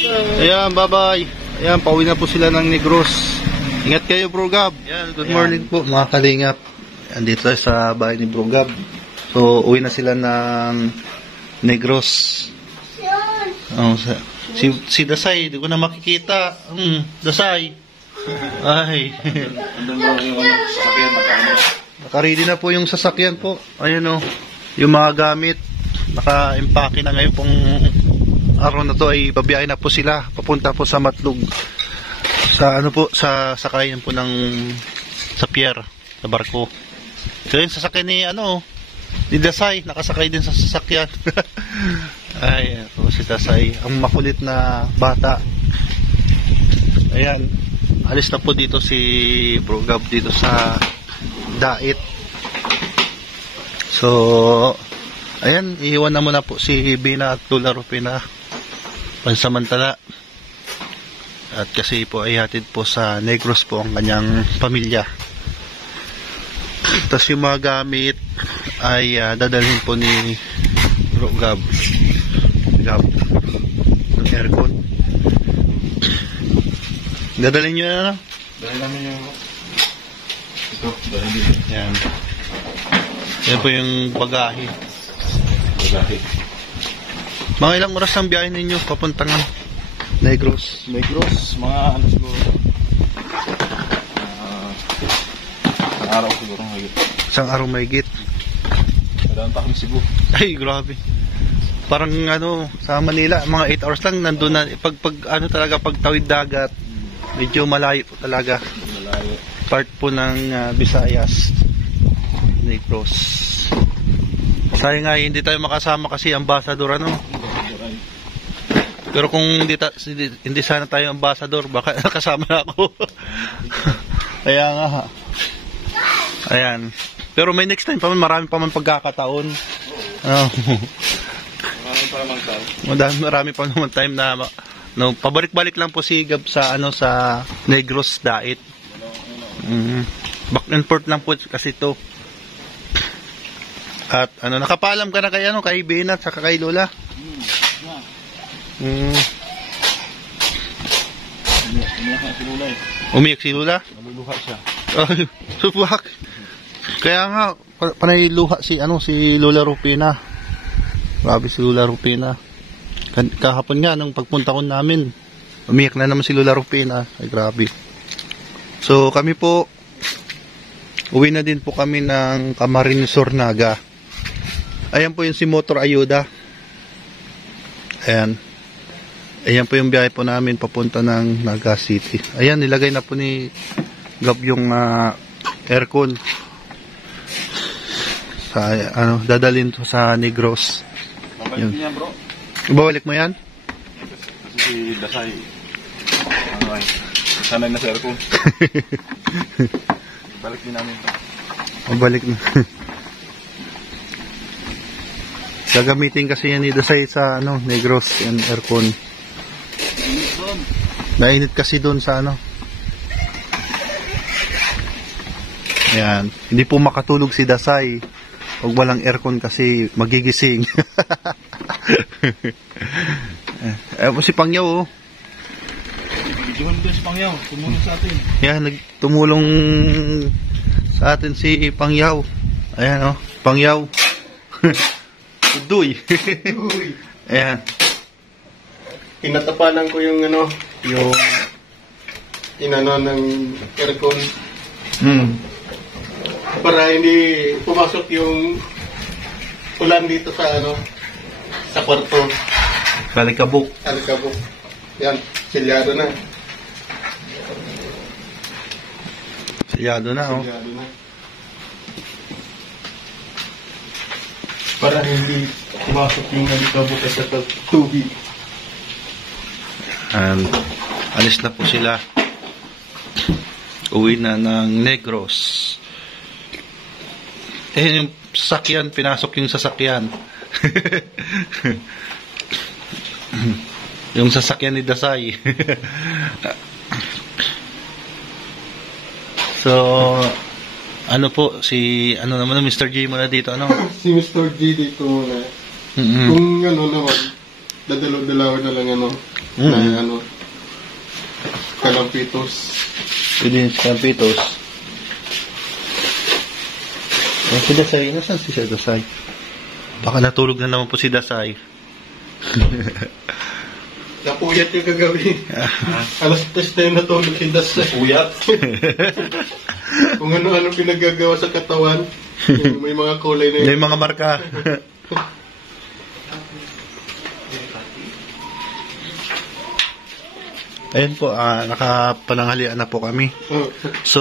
Ayan, bye-bye. Ayan, pauwi na po sila ng Negros. Ingat kayo, Bro Gab. Ayan, good morning po, mga kalingap. Andito tayo sa bahay ni Bro Gab. So, uwi na sila ng Negros. Oh, si Dasay, di ko na makikita. Dasay. Ay. Naka-ready na po yung sasakyan po. Ayun o. Yung mga gamit. Naka-impake na ngayon pong araw na to ay babiyahe na po sila. Papunta po sa Matlog. Sa ano po, sa sakayan po ng sa pier, sa barko. So yun, sasakyan ni ni Dasay, nakasakay din sa sasakyan. Ay, ito si Dasay, ang makulit na bata. Ayan, alis na po dito si Bro Gab dito sa Dait. So, ayan, iiwan na muna po si Bina at Lola Rufina pansamantala. At kasi po ay hatid po sa Negros po ang kanyang pamilya. Tapos yung mga gamit ay dadalhin po ni Bro Gab ng aircon. Dadalhin nyo na, Dahil namin yung ito, yan. Yan po yung bagahe. Mga ilang oras ang biyahe ninyo papuntang Negros? Negros, mga siguro isang araw siguro mahigit. Isang araw mahigit. Madaan pa kami Cebu. Ay, grabe. Parang sa Manila, mga 8 hours lang nandun na. Talaga, pag tawid dagat, medyo malayo po talaga. Malayo. Part po ng Visayas, Negros. Sayang nga, hindi tayo makasama kasi ambassador Pero kung hindi sana tayo ambassador, baka kasama na ako. Kaya nga ha. Ayan. Pero may next time pa man, marami pa man pagkakataon. Marami pa naman time na pabalik-balik lang po si Gab sa sa Negros Dait. Back and forth lang po kasi to. At nakapaalam ka na kay Bina at saka kay Lola? Umiyak si Lola? Naluluha siya. Ay, subak. Kaya nga, panay luha si Lola Rufina. Grabe si Lola Rufina. Kahapon nga, nung pagpunta ko namin, umiyak na naman si Lola Rufina. Ay, grabe. So, kami po, uwi na din po kami ng Camarines Naga. Ayan po yung si Motor Ayuda. Ayan. Ayan po yung biyahe po namin papunta ng Naga City. Ayan, nilagay na po ni Gab yung aircon. Sa, dadalhin to sa Negros. Babalik niya bro. Babalik mo yan? Kasi si Dasay, sanay na sa aircon. Balik din namin. Babalik na. Gagamitin kasi yan ni Dasay sa Negros, yan aircon. Mainit kasi doon sa Ayan. Hindi po makatulog si Dasay. Huwag walang aircon kasi magigising. Po si Pangyaw Tumulong din si Pangyaw. Tumulong sa atin. Yan, nagtumulong sa atin si Pangyaw. Ayan Pangyaw. Udoy. Ayan. Tinatapanan ko yung yung ng aircon para hindi pumasok yung ulan dito sa sa kwarto. Alikabok. Yan, silyado na. Silyado na. Para hindi pumasok yung alikabok sa tubig. Alis na po sila. Uwi na ng Negros. Yung sasakyan, pinasok yung sasakyan. Yung sasakyan ni Dasay. So, naman, Mr. G muna dito, Si Mr. G dito muna. Kung naman, dadalaw-dalaw na lang Mm. na kalampitos. Pwede yung Campitos. Ayan si Dasay. Nasaan si Dasay? Baka natulog na naman po si Dasay. Napuyat yung kagabi. Alas 3 na yung natulog si Dasay. Puyat. Kung ano-ano pinagagawa sa katawan. May mga kulay na May mga marka. Ayun po, nakapananghalian na po kami. Oh, So,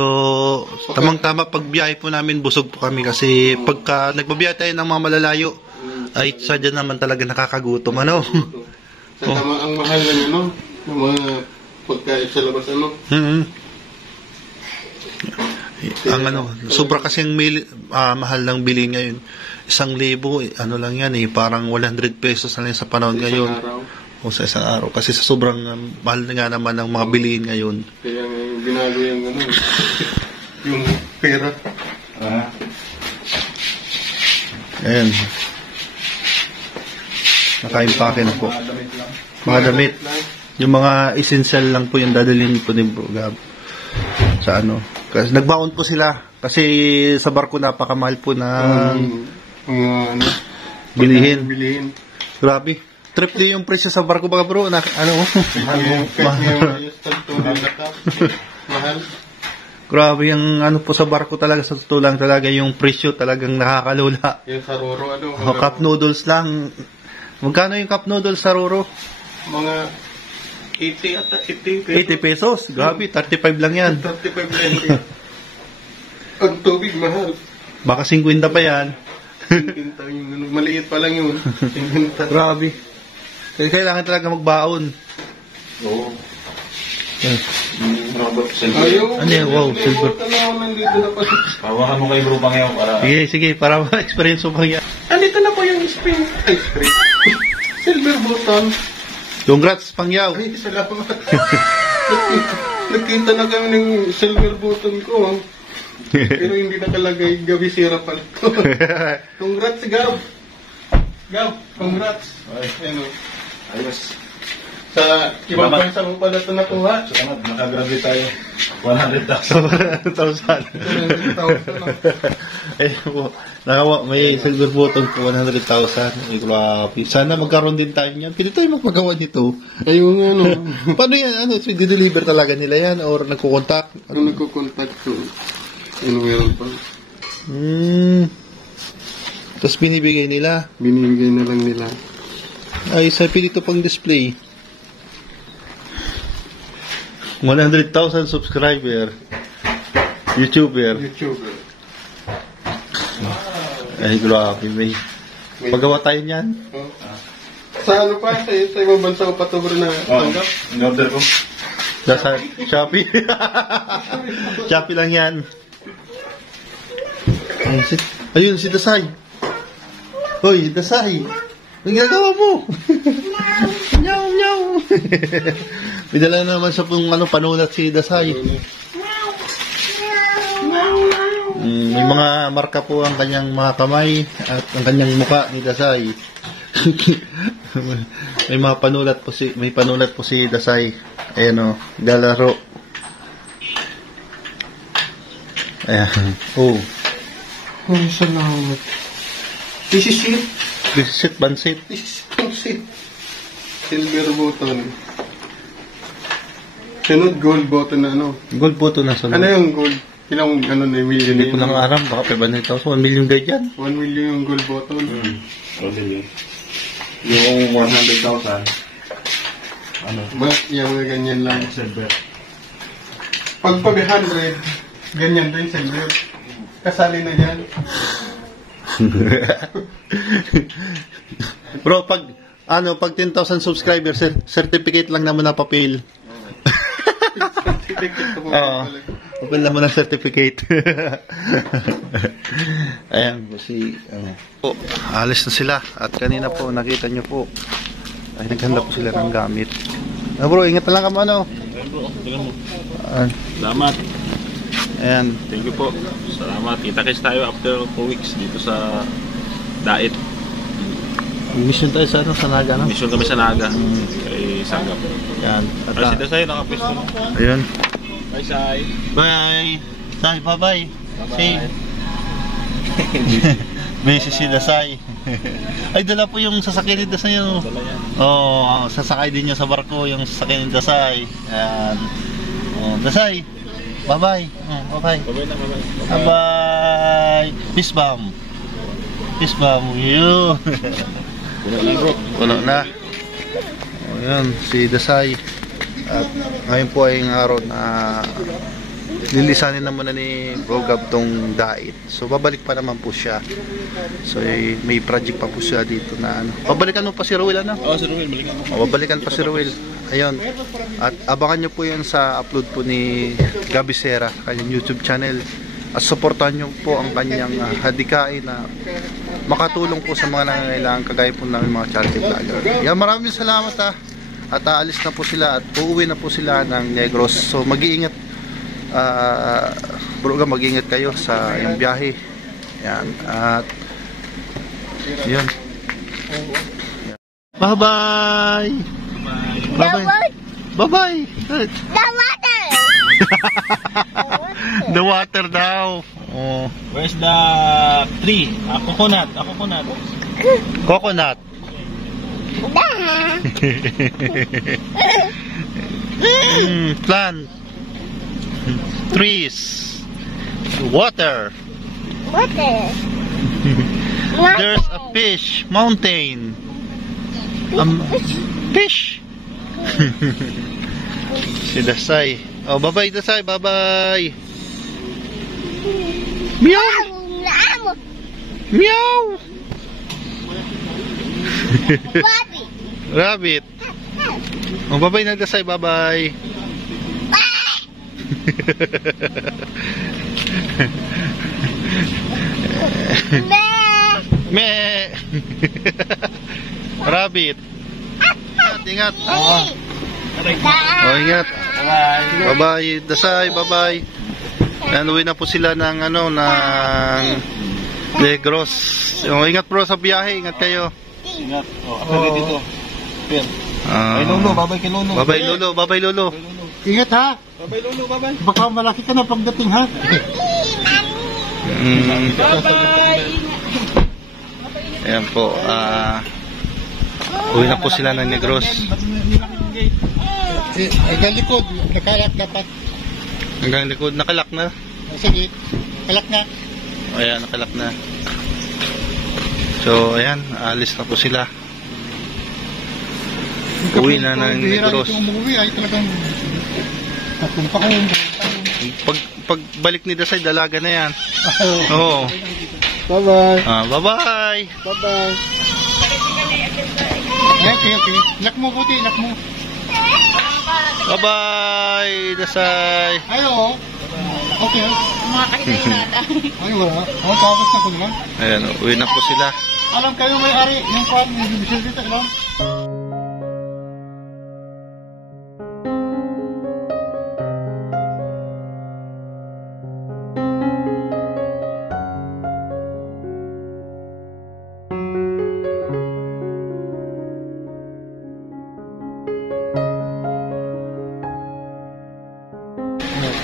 tamang-tama pagbiyahe po namin, busog po kami kasi pagka nagbabiyahe tayo ng mga malalayo, ay sadya naman talaga nakakagutom, ano? sa tama ang mahal na ng mga pagkain sa labas, Mhm. Ang sobra kasi ang mahal ng bili ngayon. 1,000, lang yan parang 100 pesos na lang sa panahon ngayon. araw. O sa isang araw. Kasi sa sobrang mahal na nga naman ng mga bilihin ngayon. Kaya binago yung yung pera. Ayan. Naka-impake na po. Mga damit. Yung mga essential lang po yung dadalhin po din po, Gab. Sa Kasi nagbaon po sila. Kasi sa barko napakamahal po ng bilihin. Grabe. Triple yung presyo sa barko baka bro. Mahal. Grabe yung po sa barko talaga. Sa totoo lang talaga yung presyo talagang nakakalula. Yung sa Roro, Cup noodles lang. Magkano yung cup noodles sa Roro? mga 80 ata, 80 pesos. Grabe, 35 lang yan. 35 lang. Ang tubig, mahal. Baka 50 pa yan. Maliit pa lang yun. Grabe. Kaya kailangan talaga magbaon. Oo. Ayaw. Ano yan? Wow, silver. Nandito na pa. Hawakan mo kay bro ngayon para... Sige, para ma-experience mo pa yan. Andito na po yung spring. Ay, spring. Silver button. Congrats, Pangyaw. Ay, salamat. Nagkita na kami ng silver button ko. Pero hindi nakalagay gabi sira pala ko. Congrats, Gab. Gab, congrats. Ayos. Sa ibang bansa mo pala ito nakuha. Salamat, nakagrabe tayo. 100,000. 100,000. Eh po, may silver button po, 100,000. Ay, grabe. Sana magkaroon din tayo niyan. Pili tayo magpagawa nito. Ayun Paano yan? I-deliver talaga nila yan? Or nagkukontak? Kung nagkukontak ko, in-well pa. Tapos binibigay nila. Binibigay na lang nila. Ay, sa pilito pang display. 100,000 subscriber. YouTuber. Ay, grabe. May pagawa tayo niyan. Sa pa? Sa ibang bansa ko patubro na tanggap? In-order ko. Sa Shopee. Shopee lang yan. Ayun, si Dasay. Hoy, Dasay. Ang ginagawa mo? Meow, meow. May dala na naman sa panulat si Dasay. May mga marka po ang kanyang mga kamay at ang kanyang muka ni Dasay. May panulat po si Dasay. Ayan lalaro. Ayan. Ay, salamat. This is it. Bisit, bansit. This is it. Silver button. Sunod gold button na Gold po ito nasa Ano yung gold? Ilang million? Hindi ko lang aram. Baka 500,000. 1 million guide yan. 1 million yung gold button. Yung 100,000. Yung mga ganyan lang. Silver. Pag 100, ganyan din silver. Kasali na yan. Bro, pag 10,000 subscribers, certificate lang naman na papel. Papel naman ng certificate. Ayan, alis na sila. At kanina po, nakita nyo po, ay naghanda po sila ng gamit. Bro, ingat na lang ka mo, Salamat. Ayan. Thank you po. Salamat. Kita-kits tayo after 2 weeks dito sa Dait. Mission tayo sa ano, sa Naga, no? Mission kami sa Naga. Kay Sagap. Yan. At, Ay, si Dasay, nakapisto na. ayun. Bye, Sai. Bye. Say, bye-bye. Say. Bye. Busy si Dasay. Ay, dala po yung sasakyan ni Dasay. Oh. Dala yan. Oo, sasakay din niya sa barko yung sasakyan ni Dasay. Yan. Oh, Dasay. Bye-bye. Bye-bye. Bye-bye na, bye-bye. Bye-bye. Peace bomb. Peace bomb. Yun. Puno na, bro. Puno na. O, yan, si Dasay. At ngayon po ay ang araw na lilisanin na muna ni Bro Gab tong dait. So babalik pa naman po siya. So may project pa po siya dito na ano. Babalikan mo pa si Ruel, ano? Oo, Sir Will, balikan mo. O, babalikan pa si Ruel. Ayun. At abangan nyo po yan sa upload po ni Gabi Sera, kanyang YouTube channel. At supportan nyo po ang kanyang hadikain na makatulong po sa mga nangangailangan kagaya po namin mga charity vlogger. Yan, maraming salamat ha. At aalis na po sila at uuwi na po sila ng Negros. So mag-iingat, bro, mag-iingat kayo sa iyong biyahe. Yan. At yun. Bye-bye. Bye-bye. Bye-bye. The water! The water daw. Oh. Where's the tree? Coconut. Coconut. Coconut. Plant. Trees. Water. Water! There's a fish. Mountain. Fish. Si Dasay. Oh, bye-bye Dasay. Bye-bye. Meow. Amo! Meow. Bobby! Rabbit. Oh, bye-bye na Dasay. Bye-bye. Me! Me. Rabbit. Ingat. Oh, ingat. Bye-bye. Bye-bye. Dasay, bye-bye. Yan, uwi na po sila ng ano, ng Negros. Oh, ingat bro sa biyahe, ingat kayo. Ingat. Ako dito. Pin. Ah, Bye, Lolo. Bye-bye kay Lolo. Bye-bye Lolo, bye-bye Lolo. Ingat ha. Bye-bye, Lolo. Bye-bye. Baka malaki ka na pagdating ha. Ayan po, uwi na po sila ng Negros. Hanggang likod, nakalak dapat. Hanggang likod, nakalak na. Sige, kalak na. Ayan, nakalak na. So, ayan, alis na po sila. Uwi na ng Negros. Umuwi ay talagang tatlong taon. Pagbalik ni Dasay, dalaga na yan. Oo. Bye-bye. Bye-bye. Bye-bye. Okay, okay. Lock mo buti, lock mo. Bye-bye, Dasay. Ayo. Okay. Ay, wala. Ako, tapos na ko naman. Ayan, uwi na po sila. Alam kayo may-ari, yung pan, yung bibisyon dito, alam?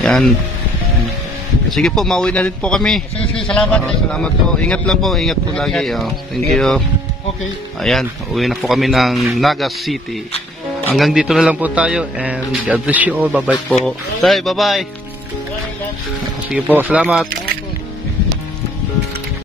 Yan. Sige po, mauwi na din po kami. Sige, salamat. Salamat po. Ingat lang po, ingat po lagi. Thank you. Okay. Ayan, uwi na po kami ng Naga City. Hanggang dito na lang po tayo and God bless you all. Bye-bye po. Say, bye-bye. Sige po, salamat.